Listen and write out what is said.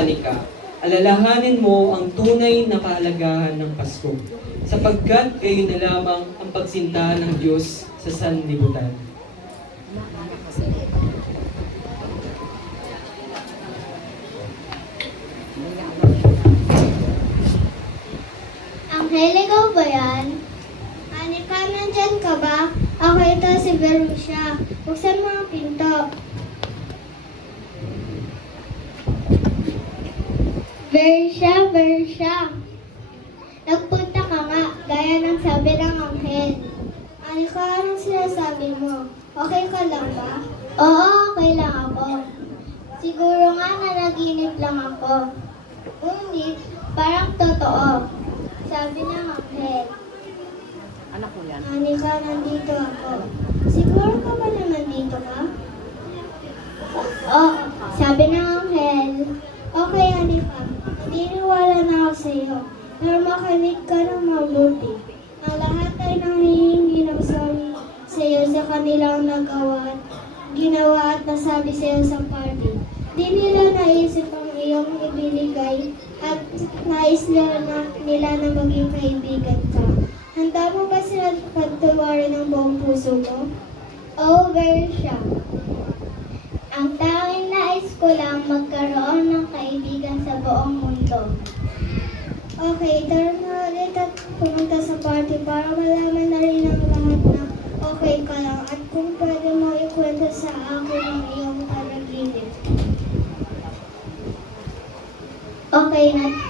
Halika, alalahanin mo ang tunay na kahalagahan ng Pasko, sapagkat kayo na lamang ang pagsinta ng Diyos sa sanlibutan. Anghel, ikaw ba yan? Anika, nandyan ka ba? Ako ito si Verusha. Buksan mo ang pinto. Verusha, Verusha. Nagpunta ka nga, gaya ng sabi ng anghel. Anika, anong sinasabi mo? Okay ka lang ba? Oo, okay lang ako. Siguro nga nanaginip lang ako. Ngunit, parang totoo. Sabi ng anghel. Anak ko yan. Anika, nandito ako. Siguro ka ba na nandito ka? Oo, sabi ng anghel. Okay, Anika. Naniniwala na ako sa iyo. Pero makinig ka ng mabuti. Ang lahat ay nanghihingi ng sorry sa iyo sa kanilang ginawa at nasabi sa iyo sa party. Di nila naisip ang iyong ibinigay at nais nila na maging kaibigan ka. Handa mo ba sila pagtawarin ng buong puso mo? Oh, Verusha. Ang tanging nais ko lang magkaroon ng kaibigan sa buong mundo. Okay, tara na ulit at pumunta sa party para malaman na rin ang lahat na okay ka lang at kung pwede mo ikwento sa akin ang iyong panaginip. Okay na.